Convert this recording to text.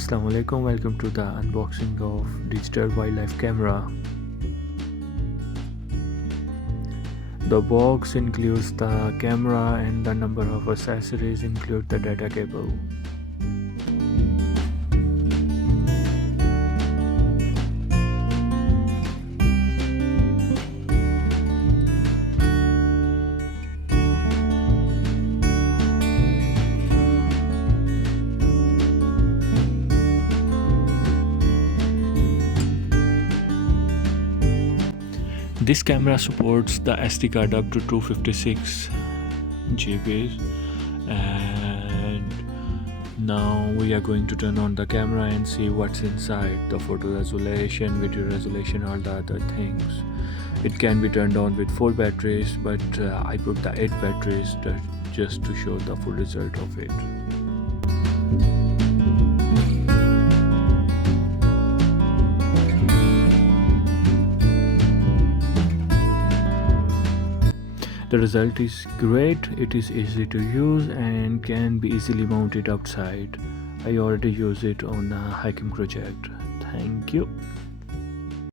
Assalamu alaikum, welcome to the unboxing of digital wildlife camera. The box includes the camera and the number of accessories include the data cable. This camera supports the SD card up to 256 GB, and now we are going to turn on the camera and see what's inside, the photo resolution, video resolution, all the other things. It can be turned on with 4 batteries, but I put the 8 batteries just to show the full result of it. The result is great. It is easy to use and can be easily mounted outside. I already use it on a hiking project. Thank you.